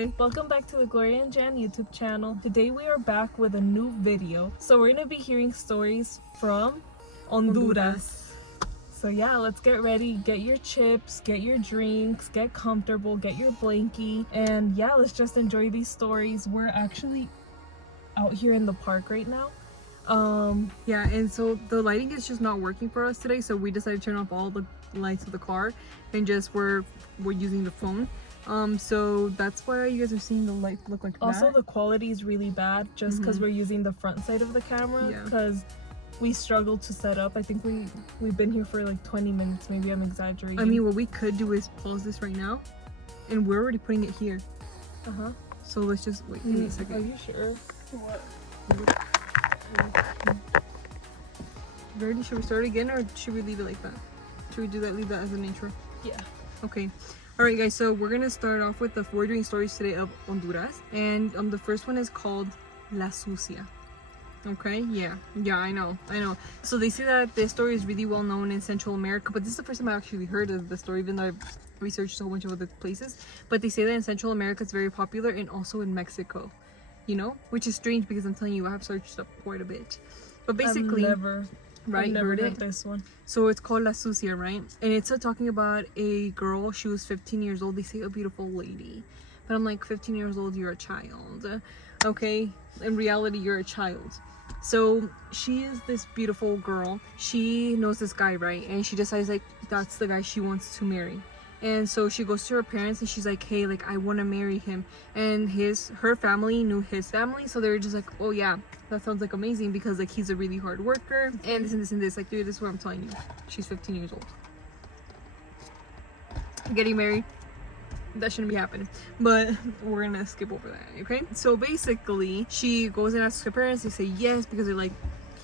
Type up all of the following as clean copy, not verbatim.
Hi! Welcome back to the Gloria and Jan YouTube channel. Today we are back with a new video. So we're going to be hearing stories from Honduras. So yeah, let's get ready. Get your chips, get your drinks, get comfortable, get your blankie. And yeah, let's just enjoy these stories. We're actually out here in the park right now. Yeah, and so the lighting is just not working for us today, so we decided to turn off all the lights of the car and just we're using the phone. So that's why you guys are seeing the light look like also that. The quality is really bad just because we're using the front side of the camera because we struggled to set up. I think we've been here for like 20 minutes. Maybe I'm exaggerating. I mean, what we could do is pause this right now, and we're already putting it here. So let's just wait. Give me a second. Are you sure? What? Ready? Should we start again, or should we leave it like that? Should we do that? Leave that as an intro? Yeah. Okay. Alright guys, so we're gonna start off with the 4 doing stories today of Honduras, and the first one is called La Sucia. Okay, yeah, I know. So they say that this story is really well known in Central America, but this is the first time I actually heard of the story, even though I've researched a whole bunch of other places. But they say that in Central America it's very popular, and also in Mexico, you know, which is strange because I'm telling you, I have searched up quite a bit. But basically, I've never heard this one. So it's called La Sucia, right? And it's talking about a girl. She was 15 years old. They say a beautiful lady, but I'm like, 15 years old, you're a child. Okay, in reality you're a child. So she is this beautiful girl. She knows this guy, right? And she decides like that's the guy she wants to marry. And so she goes to her parents and she's like, hey, like I want to marry him. And her family knew his family, so they were just like, oh yeah, that sounds like amazing, because like he's a really hard worker and this and this and this. Like, dude, this is what I'm telling you. She's 15 years old. Getting married, that shouldn't be happening, but we're gonna skip over that. Okay, so basically she goes and asks her parents. They say yes because they're like,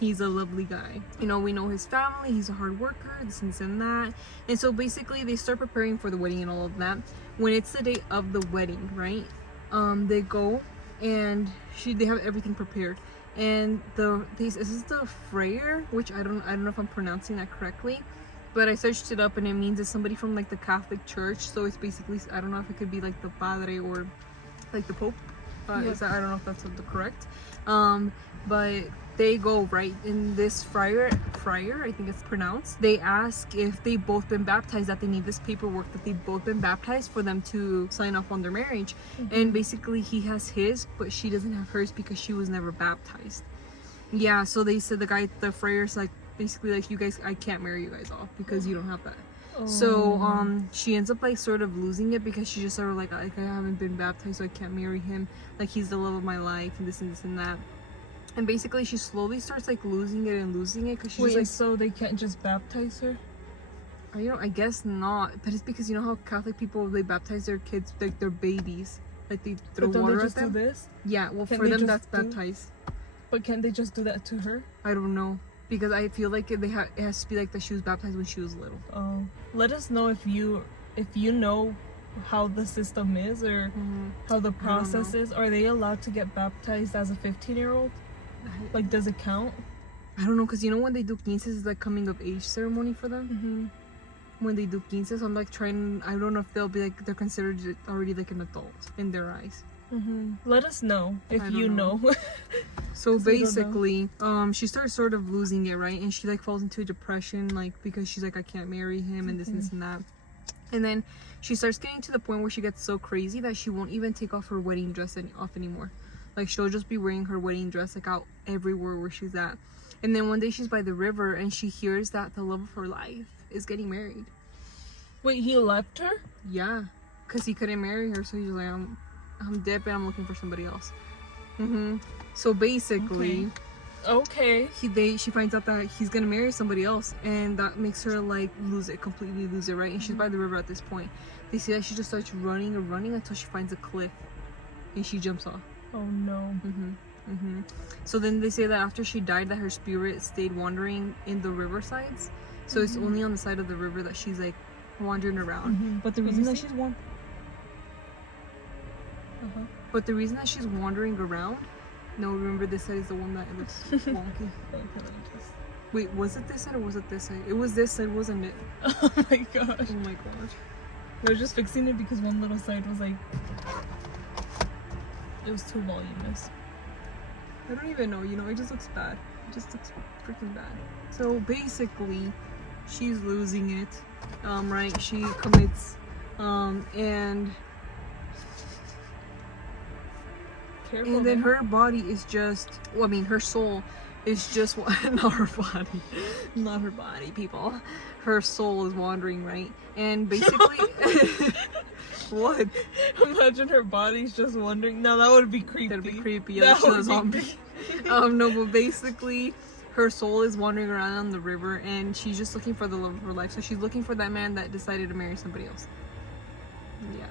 he's a lovely guy, you know, we know his family, he's a hard worker, this and that. And so basically they start preparing for the wedding and all of that. When it's the day of the wedding, right, they go and they have everything prepared. And this is the friar, which I don't know if I'm pronouncing that correctly, but I searched it up and it means it's somebody from like the Catholic Church. So it's basically, I don't know if it could be like the padre or like the Pope. I don't know if that's the correct. But they go, right, in this friar, I think it's pronounced. They ask if they've both been baptized, that they need this paperwork that they've both been baptized for them to sign off on their marriage. And basically he has his, but she doesn't have hers because she was never baptized. Yeah, so they said the friar's like, basically like, you guys, I can't marry you guys off because you don't have that. So she ends up like sort of losing it because she just sort of like I haven't been baptized, so I can't marry him, like he's the love of my life and this and that. And basically she slowly starts like losing it because she's like, so they can't just baptize her? I guess not, but it's because you know how Catholic people, they baptize their kids like their babies, like they throw water at them. Do this? Yeah, well, for them that's baptized. But can't they just do that to her? I don't know, because I feel like it has to be like that she was baptized when she was little. Oh, let us know if you know how the system is, or how the process is. Are they allowed to get baptized as a 15-year-old? Like, does it count? I don't know, because you know when they do 15, it's like coming of age ceremony for them. When they do 15, so I'm like trying, I don't know if they'll be like, they're considered already like an adult in their eyes. Let us know if you know. So basically she starts sort of losing it, right, and she like falls into a depression, like because she's like, I can't marry him and this and that. And then she starts getting to the point where she gets so crazy that she won't even take off her wedding dress off anymore. Like she'll just be wearing her wedding dress like out everywhere where she's at. And then one day she's by the river and she hears that the love of her life is getting married. Wait, he left her? Yeah, because he couldn't marry her, so he's like, I'm dipping, I'm looking for somebody else. So basically, she finds out that he's gonna marry somebody else, and that makes her like completely lose it, right? And she's by the river at this point. They see that she just starts running until she finds a cliff, and she jumps off. Oh no. So then they say that after she died, that her spirit stayed wandering in the river sides. So it's only on the side of the river that she's like wandering around. But the reason that she's wandering around, no, remember this side is the one that looks wonky. Wait, was it this side or was it this side? It was this side, wasn't it? Oh my gosh. Oh my gosh. We're just fixing it because one little side was like It was too voluminous. I don't even know, you know, it just looks bad. It just looks freaking bad. So basically, she's losing it. Right? She commits, and Careful. and then her body is just, well, I mean, her soul is just not her body, not her body, people. Her soul is wandering, right? And basically, what? Imagine her body's just wandering. No, that would be creepy. That'd be creepy. That Yeah, she's a would be zombie. No, but basically, her soul is wandering around on the river, and she's just looking for the love of her life. So she's looking for that man that decided to marry somebody else. Yeah,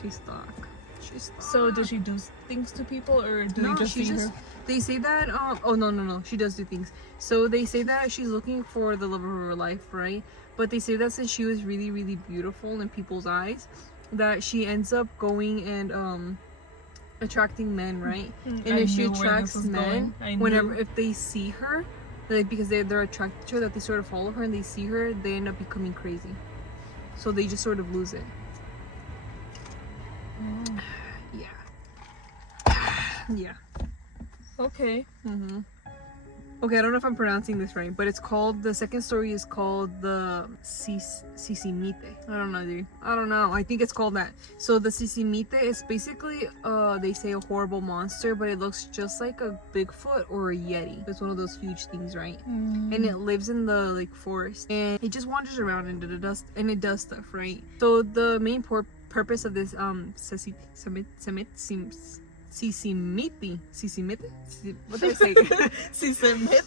she's stuck. She's stuck. So does she do things to people, or do No, they just she see just. her? They say that. Oh no. She does do things. So they say that she's looking for the love of her life, right? But they say that since she was really, really beautiful in people's eyes, that she ends up going and attracting men, right? And I if she knew where attracts this was men, going. whenever if they see her, like because they're attracted to her, that they sort of follow her and they see her, they end up becoming crazy. So they just sort of lose it. Oh. Yeah. Okay. Okay, I don't know if I'm pronouncing this right, but it's called, the second story is called the Sisimite. I don't know, dude. I don't know. I think it's called that. So the Sisimite is basically, they say a horrible monster, but it looks just like a Bigfoot or a Yeti. It's one of those huge things, right? And it lives in the like forest, and it just wanders around and it does stuff, right? So the main purpose of this Sisimite. What did I say? Sisimite.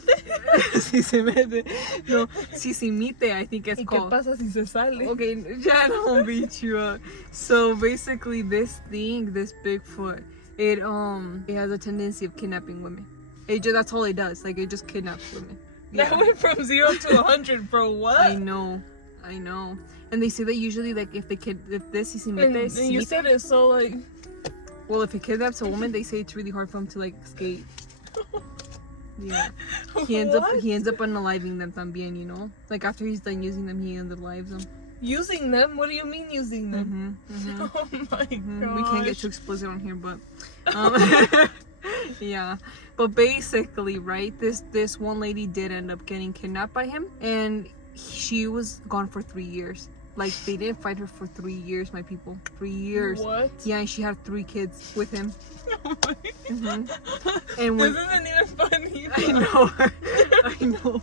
No, Sisimite, I think it's ¿Y qué called. pasa si se sale? Okay, yeah, don't beat you up. So basically, this Bigfoot, it has a tendency of kidnapping women. That's all it does. Like, it just kidnaps women. That went from 0 to 100, bro. What? I know. And they say that usually, like, if this Sisimite, and you said it so like. well, if he kidnaps a woman, they say it's really hard for him to like escape. Yeah, he ends up unaliving them también, you know. Like after he's done using them, he unalives them. Using them? What do you mean using them? Oh my god. We can't get too explicit on here, but yeah. But basically, right, this one lady did end up getting kidnapped by him, and she was gone for 3 years. Like, they didn't find her for 3 years, my people. 3 years. What? Yeah, and she had 3 kids with him. Oh my god. And when, this isn't even funny. I know.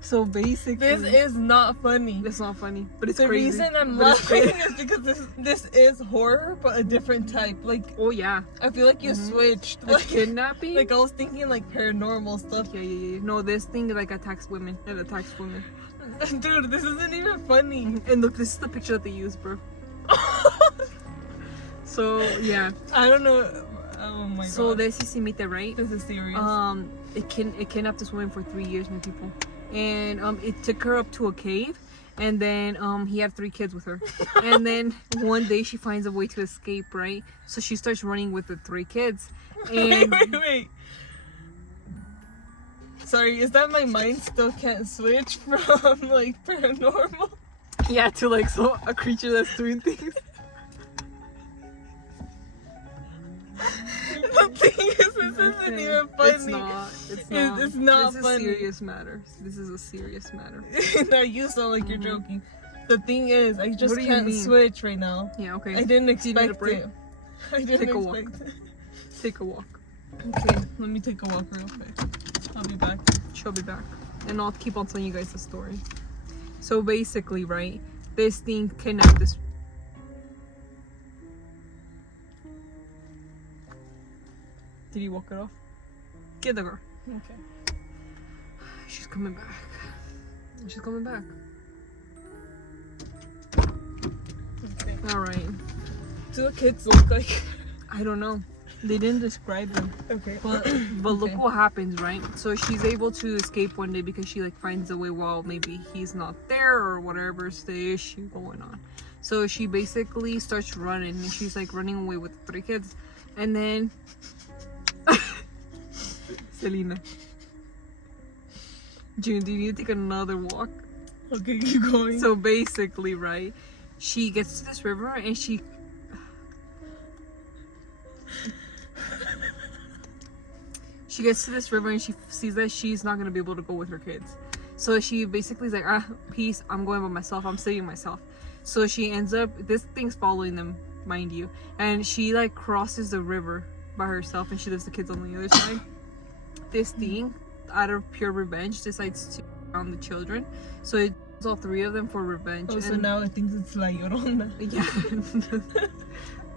So basically, This is not funny. it's not funny, but it's The crazy. reason I'm But it's laughing crazy. is because this is horror, but a different type. Like, Oh yeah, I feel like you switched. a kidnapping. Like, I was thinking like paranormal stuff. Yeah. No, this thing like attacks women. It attacks women. Dude, this isn't even funny. And look, this is the picture that they use, bro. So yeah. I don't know. Oh my god. So this is Sisimite, right? This is serious. It kidnapped this woman for 3 years, my people, and it took her up to a cave, and then he had 3 kids with her, and then one day she finds a way to escape, right? So she starts running with the 3 kids, and Wait. Sorry, is that my mind still can't switch from like paranormal? yeah, to like a creature that's doing things. The thing is, this isn't even funny. It's not. It's not this funny. Is serious matter. This is a serious matter. Now you sound like you're joking. The thing is, I just What do you can't mean? switch right now. Yeah, okay. I didn't Do you need a expect break? it. I didn't Take a walk. expect it. Take a walk. Okay, let me take a walk real quick. I'll be back. She'll be back, and I'll keep on telling you guys the story. So basically, right, this thing kidnapped this. Did you walk it off? Get the girl. Okay. She's coming back. She's coming back. Okay. All right. Do the kids look like? I don't know. They didn't describe them. Okay. But look what happens, right? So she's able to escape one day because she like finds a way while maybe he's not there or whatever's the issue going on. So she basically starts running, and she's like running away with 3 kids, and then Selena, June, do you need to take another walk? Okay, keep going. So basically, right, she gets to this river and she she gets to this river and she sees that she's not gonna be able to go with her kids. So she basically is like, peace, I'm going by myself, I'm saving myself. So she ends up, this thing's following them, mind you, and she like crosses the river by herself and she leaves the kids on the other side. This thing, out of pure revenge, decides to drown the children. So it kills all 3 of them for revenge. Oh, so now it thinks it's La Llorona. Yeah.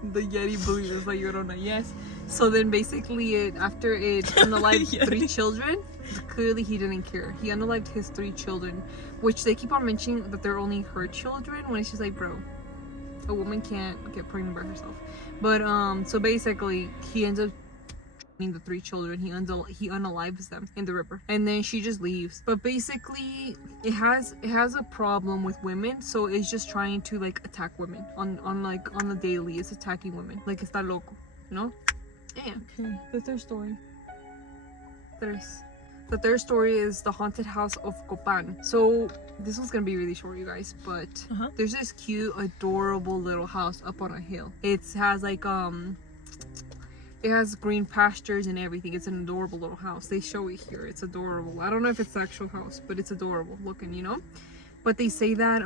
The Yeti believes it's La Llorona, yes. So then basically after it unalived 3 children, clearly he didn't care. He unalived his 3 children, which they keep on mentioning that they're only her children, when it's just like, bro, a woman can't get pregnant by herself. But so basically he ends up the 3 children. He unalives them in the river, and then she just leaves. But basically it has a problem with women, so it's just trying to like attack women on the daily. It's attacking women like está loco, you know? And Okay, the third story. The third story is the haunted house of Copan. So this one's gonna be really short, you guys, but there's this cute, adorable little house up on a hill. It has like it has green pastures and everything. It's an adorable little house. They show it here. It's adorable. I don't know if it's the actual house, but it's adorable looking, you know? But they say that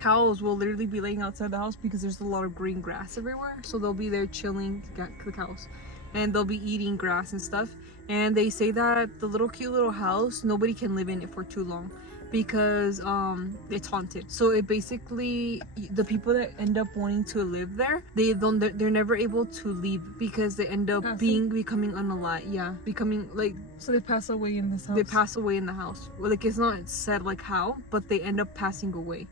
cows will literally be laying outside the house because there's a lot of green grass everywhere. So they'll be there chilling, the cows, and they'll be eating grass and stuff. And they say that the cute little house, nobody can live in it for too long because it's haunted. So it basically, the people that end up wanting to live there, they're never able to leave because they end up becoming unalive. Yeah, becoming like, so they pass away in this house. They pass away in the house. Well, like, it's not said like how, but they end up passing away.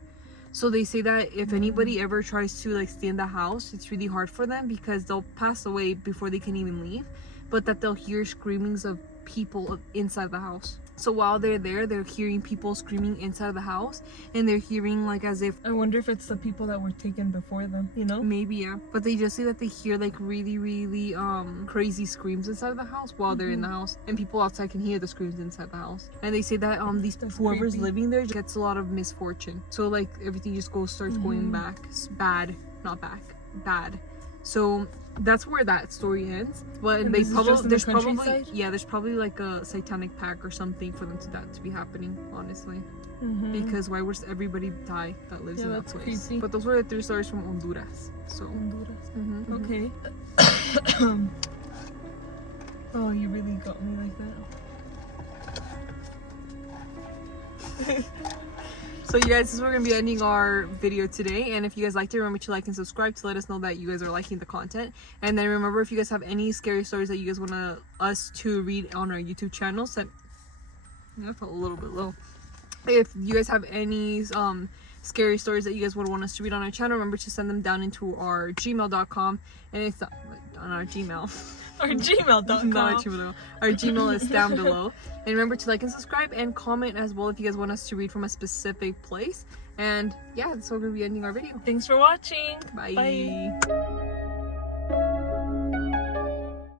So they say that if anybody ever tries to like stay in the house, it's really hard for them because they'll pass away before they can even leave, but that they'll hear screamings of people inside the house. So while they're there, they're hearing people screaming inside the house, and they're hearing like as if, I wonder if it's the people that were taken before them, you know? Maybe, yeah. But they just say that they hear like really crazy screams inside the house while they're in the house, and people outside can hear the screams inside the house. And they say that whoever's living there gets a lot of misfortune. So like everything just starts going bad. So that's where that story ends. But and there's probably like a satanic pack or something for them to be happening, honestly. Because why would everybody die that lives in that place? Creepy. But those were the 3 stories from Honduras. So Honduras. Okay. Oh, you really got me like that. So you guys, this is where we're going to be ending our video today. And if you guys liked it, remember to like and subscribe to let us know that you guys are liking the content. And then remember, if you guys have any scary stories that you guys want us to read on our YouTube channel, I felt a little bit low. If you guys have any scary stories that you guys would want us to read on our channel, remember to send them down into our gmail.com. And it's on our Gmail. Our gmail.com. Not our Gmail. Our Gmail is down below. And remember to like and subscribe and comment as well if you guys want us to read from a specific place. And yeah, that's how we're going to be ending our video. Thanks for watching. Bye. Bye.